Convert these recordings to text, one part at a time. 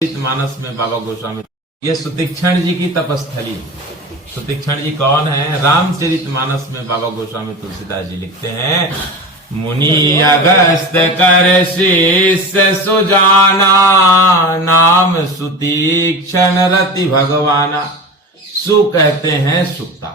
मानस में बाबा गोस्वामी, ये सुतीक्षण जी की तपस्थली। सुतीक्षण जी कौन है? रामचरित मानस में बाबा गोस्वामी तुलसीदास जी लिखते हैं, मुनि अगस्त कर शीस सुजाना, नाम सुतीक्षण रति भगवाना। सु कहते हैं सुक्ता,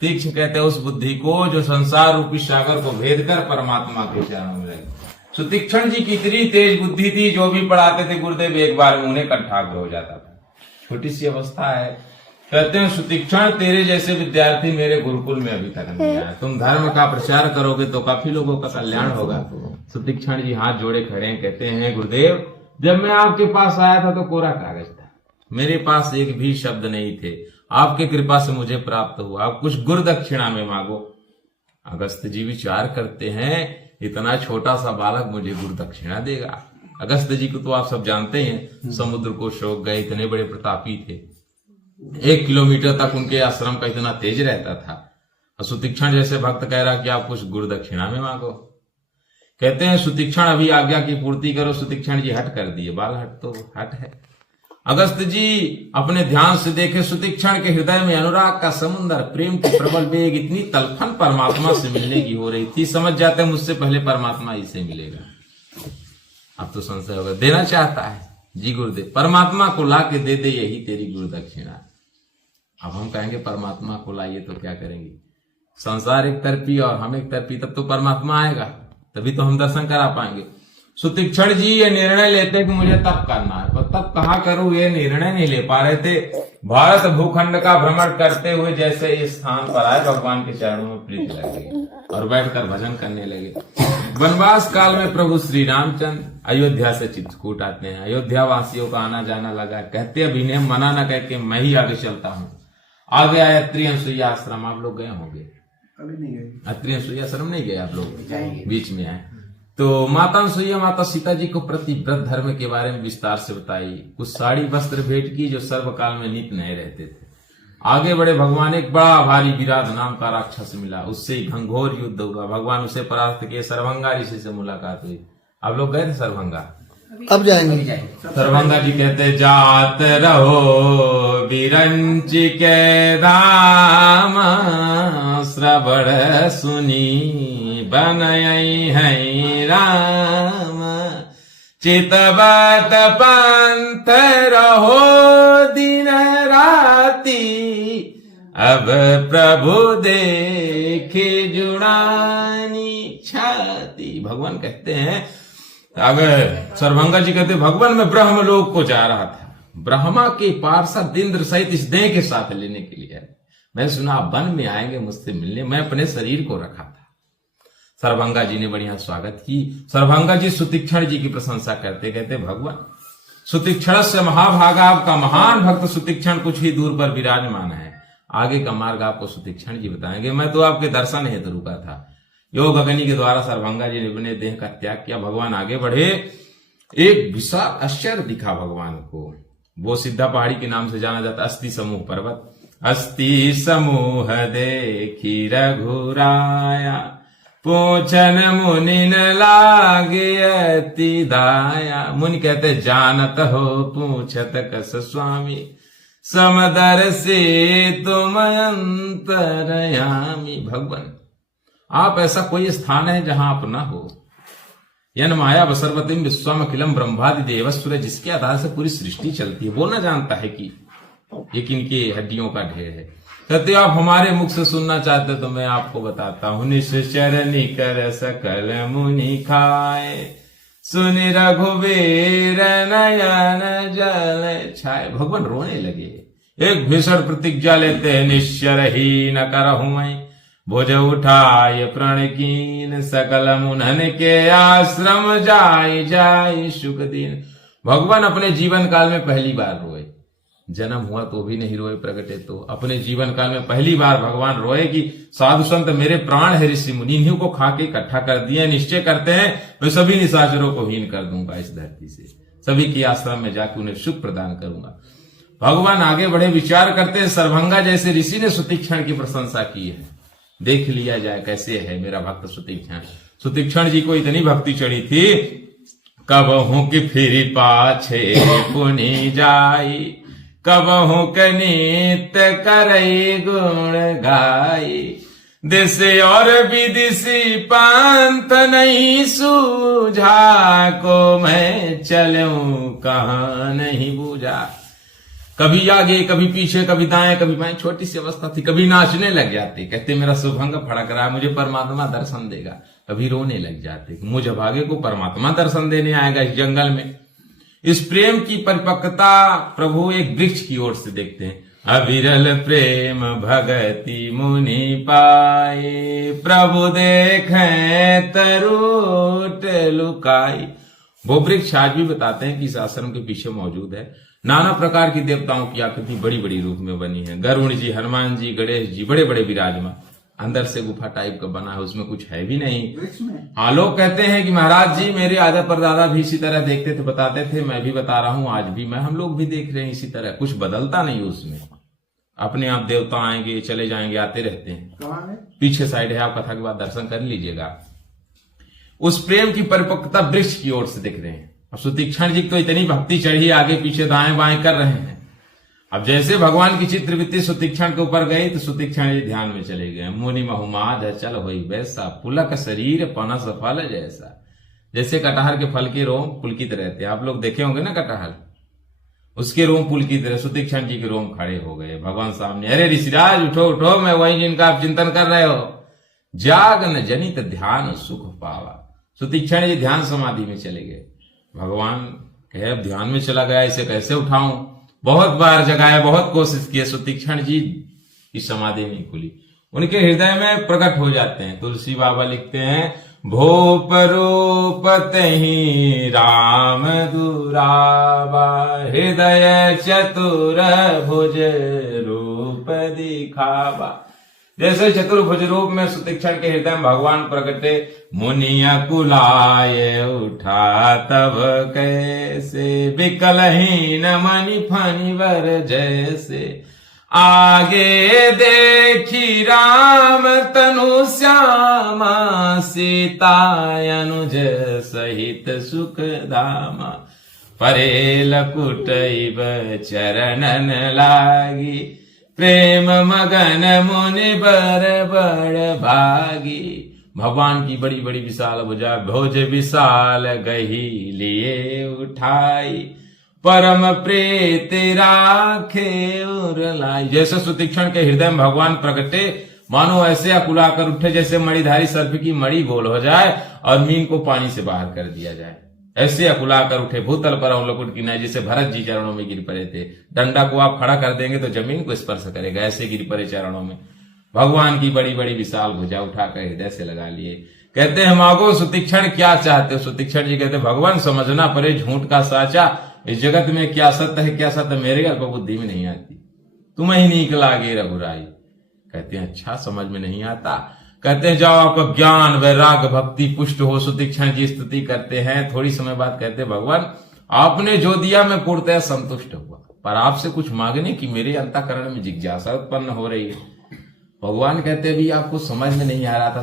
तीक्ष्ण कहते हैं उस बुद्धि को जो संसार रूपी सागर को भेद कर परमात्मा के चरणों में लगी। सुतीक्षण जी की इतनी तेज बुद्धि थी, जो भी पढ़ाते थे गुरुदेव एक बार में उन्हें कंठाग्र हो जाता था। छोटी सी अवस्था है। कहते हैं सुतीक्षण तेरे जैसे विद्यार्थी मेरे गुरुकुल में अभी तक नहीं आया। तुम धर्म का प्रचार करोगे तो काफी लोगों का कल्याण होगा। सुतीक्षण जी हाथ जोड़े खड़े हैं, कहते हैं गुरुदेव, जब मैं आपके पास आया था तो कोरा कागज था, मेरे पास एक भी शब्द नहीं थे। आपकी कृपा से मुझे प्राप्त हुआ, आप कुछ गुरु दक्षिणा में मांगो। अगस्त जी विचार करते हैं, इतना छोटा सा बालक मुझे गुरु दक्षिणा देगा। अगस्त जी को तो आप सब जानते हैं, समुद्र को शोक गए, इतने बड़े प्रतापी थे। 1 किलोमीटर तक उनके आश्रम का इतना तेज रहता था। और सुतीक्षण जैसे भक्त कह रहा कि आप कुछ गुरु दक्षिणा में मांगो। कहते हैं सुतीक्षण अभी आज्ञा की पूर्ति करो। सुतीक्षण जी हट कर दिए, बाल हट तो हट है। अगस्त जी अपने ध्यान से देखे, सुतीक्षण के हृदय में अनुराग का समुद्र, प्रेम की प्रबल वेग, इतनी तलफन परमात्मा से मिलने की हो रही थी। समझ जाते हैं मुझसे पहले परमात्मा ही से मिलेगा। अब तो संशय होगा, देना चाहता है जी गुरुदेव, परमात्मा को ला के दे दे, यही तेरी गुरु दक्षिणा। अब हम कहेंगे परमात्मा को लाइए तो क्या करेंगे? संसार एक तरफी और हम एक तरफी, तब तो परमात्मा आएगा, तभी तो हम दर्शन करा पाएंगे। सुतीक्षण जी ये निर्णय लेते कि मुझे तप करना है, पर तप कहाँ करूं ये निर्णय नहीं ले पा रहे थे। भारत भूखंड का भ्रमण करते हुए जैसे इस स्थान पर आए, भगवान के चरणों में प्रीत लगे और बैठकर भजन करने लगे। वनवास काल में प्रभु श्री रामचंद्र अयोध्या से चित्रकूट आते हैं। अयोध्या वासियों का आना जाना लगा। कहते अब इन्हें मना न कह के मैं ही आगे चलता हूँ। आगे आया अत्रि अनसुईया आश्रम, आप लोग गए होंगे? अभी नहीं गए। अत्रि अनसुईया आश्रम नहीं गए आप लोग? बीच में आए तो माता अनसुईया माता सीता जी को प्रतिव्रत धर्म के बारे में विस्तार से बताई। कुछ साड़ी वस्त्र भेंट की जो सर्वकाल में नित नए रहते थे। आगे बढ़े, भगवान एक बड़ा भारी विराट नाम का राक्षस मिला, उससे घंघोर युद्ध हुआ। भगवान उसे परास्त किए। सर्वभंगा ऋषि से मुलाकात हुई। आप लोग गए थे सर्वभंगा? अब जाएंगे। सर्वभंगा जी कहते जात रहो बिरंच के धाम, श्रवण सुनी बनई है राम। चितवत पंथ रहो दिन राती, अब प्रभु देखे जुड़ानी छाती। भगवान कहते हैं, अगर सर्वभंगा जी कहते भगवान मैं ब्रह्मलोक को जा रहा था, ब्रह्मा के पार्षद इंद्र सहित इस देह के साथ लेने के लिए। मैं सुना आप वन में आएंगे मुझसे मिलने, मैं अपने शरीर को रखा था। सर्वभंगा जी ने बढ़िया स्वागत की। सर्वभंगा जी सुतीक्षण जी की प्रशंसा करते कहते भगवान सुतीक्षण से महाभागा, आपका महान भक्त सुतीक्षण कुछ ही दूर पर विराजमान है। आगे का मार्ग आपको सुतीक्षण जी बताएंगे। मैं तो आपके दर्शन हेतु रुका था। योग अग्नि के द्वारा सर्वभंगा जी ने अपने देह का त्याग किया। भगवान आगे बढ़े। एक विशाल आश्चर्य दिखा भगवान को। वो सिद्धा पहाड़ी के नाम से जाना जाता, अस्थि समूह पर्वत। अस्थि समूह देखी रघुराया, पूछन मुनि न लागे अति दाया। मुनि कहते जानत हो पूछत कस स्वामी, समदर से तुम अंतरयामी। भगवान आप ऐसा कोई स्थान है जहां आप न हो। यन माया बसर्वतिम विश्वम अखिलम ब्रह्मादि देवस्वर, जिसके आधार से पूरी सृष्टि चलती है, वो न जानता है कि ये किनकी हड्डियों का ढेर है। कहते आप हमारे मुख से सुनना चाहते तो मैं आपको बताता हूं। निश्चरणी कर सकल मुनि खाए, सुन रघुवीर नयन जल छाए। भगवान रोने लगे। एक भीषण प्रतिज्ञा लेते हैं, निश्चर ही न करहूं मैं, भुज उठाए प्रण कीन, सकल मुनन के आश्रम जाय जाय सुख दीन। भगवान अपने जीवन काल में पहली बार रोए। जन्म हुआ तो भी नहीं रोए, प्रगटे तो अपने जीवन काल में पहली बार भगवान रोए कि साधु संत मेरे प्राण है, ऋषि मुनि इन्हीं को खा के इकट्ठा कर दिए। निश्चय करते हैं मैं सभी निशाचरों को हीन कर दूंगा इस धरती से, सभी की आश्रम में जाकर उन्हें सुख प्रदान करूंगा। भगवान आगे बढ़े, विचार करते हैं सर्वभंगा जैसे ऋषि ने सुतीक्षण की प्रशंसा की है, देख लिया जाए कैसे है मेरा भक्त सुतीक्षण। सुतीक्षण जी को इतनी भक्ति चढ़ी थी कबहू कि फिर पाछे पुनि जाई, कबहू के नित्य करई गुण गाई। देश और विदेशी पंथ नहीं सूझा, को मैं चलूं कहाँ नहीं बूझा। कभी आगे कभी पीछे, कभी दाएं कभी बाएं, छोटी सी अवस्था थी। कभी नाचने लग जाते, कहते मेरा शुभंग फड़क रहा है, मुझे परमात्मा दर्शन देगा। कभी रोने लग जाते, मुझे भागे को परमात्मा दर्शन देने आएगा इस जंगल में। इस प्रेम की परिपक्वता प्रभु एक वृक्ष की ओर से देखते हैं। अविरल प्रेम भगति मुनि पाए, प्रभु देखें तरुट लुकाई। वो वृक्ष आज भी बताते हैं कि इस आश्रम के पीछे मौजूद है। नाना प्रकार की देवताओं की आकृति बड़ी बड़ी रूप में बनी है। गरुण जी, हनुमान जी, गणेश जी बड़े बड़े विराजमान। अंदर से गुफा टाइप का बना है, उसमें कुछ है भी नहीं। हाँ, लोग कहते हैं कि महाराज जी मेरे आदर परदादा भी इसी तरह देखते थे, बताते थे, मैं भी बता रहा हूं, आज भी हम लोग भी देख रहे हैं इसी तरह। कुछ बदलता नहीं उसमें, अपने आप देवता आएंगे चले जाएंगे, आते रहते हैं। पीछे साइड है, आप कथा के बाद दर्शन कर लीजिएगा। उस प्रेम की परिपक्वता वृक्ष की ओर से दिख रहे हैं। अब सुतीक्षण जी तो इतनी भक्ति चढ़ी, आगे पीछे दाएं बाएं कर रहे हैं। अब जैसे भगवान की चित्रवृत्ति सुतीक्षण के ऊपर गई तो सुतीक्षण जी ध्यान में चले गए। मुनि महुमाद चल होई वैसा, पुलक शरीर पनस फल जैसा। जैसे कटहर के फल के रोम पुलकित रहते हैं, आप लोग देखे होंगे ना कटहर, उसके रोम पुलकित रहे। सुतीक्षण जी के रोम खड़े हो गए भगवान सामने। अरे ऋषिराज उठो उठो, मैं वही जिनका आप चिंतन कर रहे हो। जागन जनित ध्यान सुख पावा। सुतीक्षण जी ध्यान समाधि में चले गए। भगवान कहे अब ध्यान में चला गया, इसे कैसे उठाऊं। बहुत बार जगाया, बहुत कोशिश की, सुतीक्षण जी इस समाधि नहीं खुली। उनके हृदय में प्रकट हो जाते हैं। तुलसी बाबा लिखते हैं, भूप रूप तहि राम दुरावा, हृदय चतुर भुज रूप दिखावा। जैसे चतुर्भुज रूप में सुतीक्षण के हृदय में भगवान प्रकटे। मुनिया कुलाय उठा तब कैसे, विकलहीन मणि फणिवर जैसे। आगे देखी राम तनु श्यामा, सीता अनुज सहित सुख धामा। परे लकुटैब चरणन लागी, प्रेम मगन मुनि बर बड़ भागी। भगवान की बड़ी बड़ी विशाल भुजा, भोज विशाल गही लिए उठाई, परम प्रीत राखे उर लाई। जैसे सुतीक्षण के हृदय में भगवान प्रकटे, मानो ऐसे अकुलाकर उठे जैसे मणिधारी सर्प की मणि गोल हो जाए और मीन को पानी से बाहर कर दिया जाए। ऐसे अकुलाकर उठे, भूतल पर अवलोकुट किनारे, जैसे भरत जी चरणों में गिर पड़े थे। डंडा को आप खड़ा कर देंगे तो जमीन को स्पर्श करेगा, ऐसे गिर पड़े चरणों में। भगवान की बड़ी बड़ी विशाल भुजा उठाकर हृदय से लगा लिए। कहते हैं मांगो सुतीक्षण क्या चाहते हो। सुतीक्षण जी कहते भगवान समझना पड़े झूठ का साचा, इस जगत में क्या सत्य है क्या सत्य मेरे अल्प बुद्धि में नहीं आती, तुम्हें ही नीक लागे रघुराई। कहते हैं अच्छा समझ में नहीं आता। कहते हैं जाओ आपका ज्ञान वैराग भक्ति पुष्ट हो। सुतीक्षण जी स्तुति करते हैं। थोड़ी समय बाद कहते हैं भगवान आपने जो दिया मैं पूर्णतः संतुष्ट हुआ, पर आपसे कुछ मांगने की मेरे अंतःकरण में जिज्ञासा उत्पन्न हो रही है। भगवान कहते भी आपको समझ में नहीं आ रहा था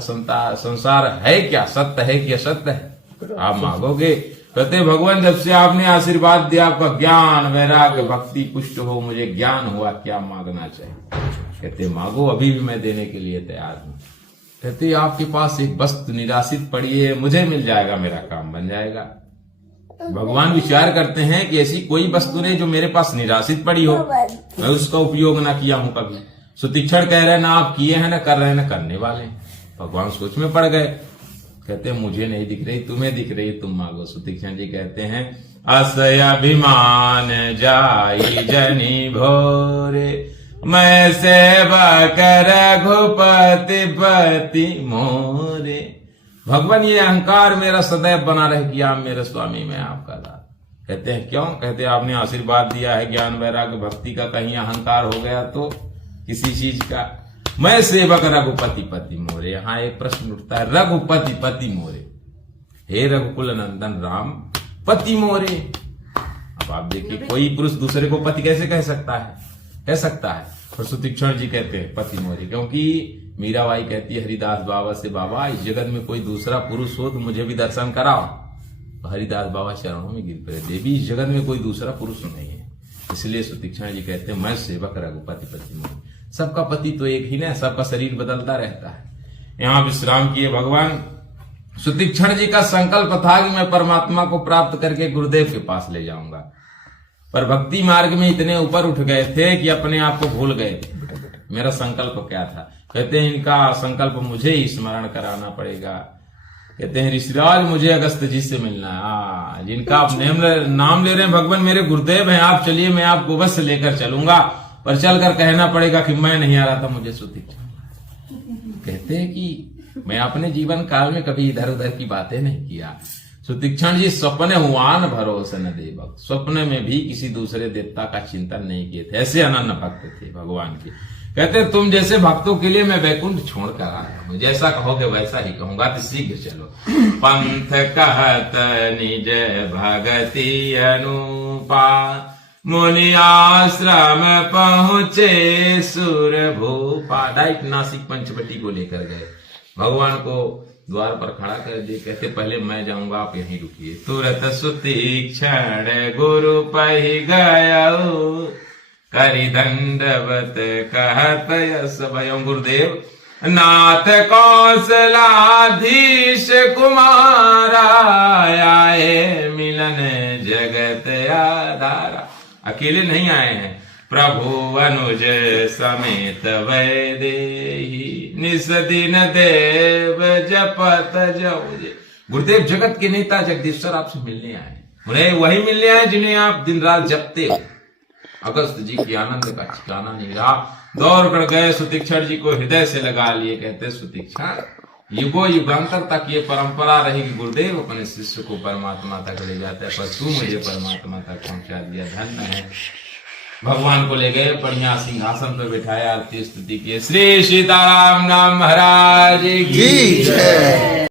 संसार है क्या, सत्य है कि असत्य है, आप मांगोगे। कहते भगवान जब से आपने आशीर्वाद दिया, आपका ज्ञान वैराग्य भक्ति पुष्ट हो, मुझे ज्ञान हुआ, क्या मांगना चाहिए। कहते मांगो, अभी भी मैं देने के लिए तैयार हूं। कहते आपके पास एक वस्तु निराशित पड़ी है, मुझे मिल जाएगा, मेरा काम बन जाएगा। भगवान विचार करते हैं कि ऐसी कोई वस्तु नहीं जो मेरे पास निराशित पड़ी हो, मैं उसका उपयोग ना किया हूं कभी। सुतीक्षण कह रहे हैं ना आप किए हैं, ना कर रहे हैं, ना करने वाले। भगवान सोच में पड़ गए। कहते हैं मुझे नहीं दिख रही, तुम्हें दिख रही, तुम मांगो। सुतीक्षण जी कहते हैं असय अभिमान जाई जनी भोरे, मैं सेवक रघुपति पति मोरे। भगवान ये अहंकार मेरा सदैव बना रहे कि आप मेरे स्वामी, मैं आपका दास। कहते हैं क्यों। कहते हैं आपने आशीर्वाद दिया है ज्ञान वैराग्य भक्ति का, कहीं अहंकार हो गया तो किसी चीज का। मैं सेवक रघुपति पति मोरे। यहां एक प्रश्न उठता है, रघुपति पति मोरे, हे रघुकुल नंदन राम पति मोरे। अब आप देखिए कोई पुरुष दूसरे को पति कैसे कह सकता है, कह सकता है। और सुतीक्षण जी कहते हैं पति मोरे, क्योंकि मीराबाई कहती है हरिदास बाबा से, बाबा इस जगत में कोई दूसरा पुरुष हो तो मुझे भी दर्शन कराओ। हरिदास बाबा चरणों में गिर पड़े, देवी इस जगत में कोई दूसरा पुरुष नहीं है। इसलिए सुतीक्षण जी कहते हैं मैं सेवक रघुपति पति मोहि। सबका पति तो एक ही ना, सबका शरीर बदलता रहता है। यहाँ विश्राम किए भगवान। सुतीक्षण जी का संकल्प था कि मैं परमात्मा को प्राप्त करके गुरुदेव के पास ले जाऊंगा, पर भक्ति मार्ग में इतने ऊपर उठ गए थे कि अपने आप को भूल गए थे। मेरा संकल्प क्या था? कहते हैं इनका संकल्प मुझे ही स्मरण कराना पड़ेगा। कहते हैं ऋषिराज मुझे अगस्त जी से मिलना है। जिनका आप नाम ले रहे हैं भगवान मेरे गुरुदेव हैं, आप चलिए मैं आपको बस लेकर चलूंगा, पर चलकर कहना पड़ेगा कि मैं नहीं आ रहा था, मुझे सुतीक्षण। कहते हैं कि मैं अपने जीवन काल में कभी इधर उधर की बातें नहीं किया। सुतीक्षण जी स्वप्न हुआन भरोसे न देवक, स्वप्न में भी किसी दूसरे देवता का चिंतन नहीं किए थे। ऐसे अनन्य भक्त थे भगवान के। कहते तुम जैसे भक्तों के लिए मैं वैकुंठ छोड़कर आया हूं, जैसा कहोगे वैसा ही कहूंगा, तो शीघ्र चलो। पंथ कहत निज भगति अनुपा, मुनि आश्रम पहुंचे सुर भूपा। डाइट नासिक पंचवटी को लेकर गए, भगवान को द्वार पर खड़ा कर दिए। कहते पहले मैं जाऊंगा, आप यहीं रुकिए। तुरत सुतीक्षण गुरु पहि गया, करि दंडवत कहत यस भयं। गुरुदेव नाथ कौशलाधीश कुमारा, आए मिलन जगत आधारा। अकेले नहीं आए हैं, प्रभु अनुज समेत वैदेही, निस दिन देव जपत जमुजे। गुरुदेव जगत के नेता जगदीश्वर आपसे मिलने आए, उन्हें वही मिलने आए जिन्हें आप दिन रात जपते हो। अगस्त जी की आनंद का ठिकाना नहीं रहा, दौड़ कर गए, सुतीक्षण जी को हृदय से लगा लिए। कहते सुतीक्षण युगो युगांतर तक ये परंपरा रही कि गुरुदेव अपने शिष्य को परमात्मा तक ले जाते हैं, पर तू मुझे परमात्मा तक पहुंचा दिया, धन्य है। भगवान को ले गए, बढ़िया सिंहासन पर बिठाया, आरती स्तुति की। श्री सीताराम नाम महाराज की जय।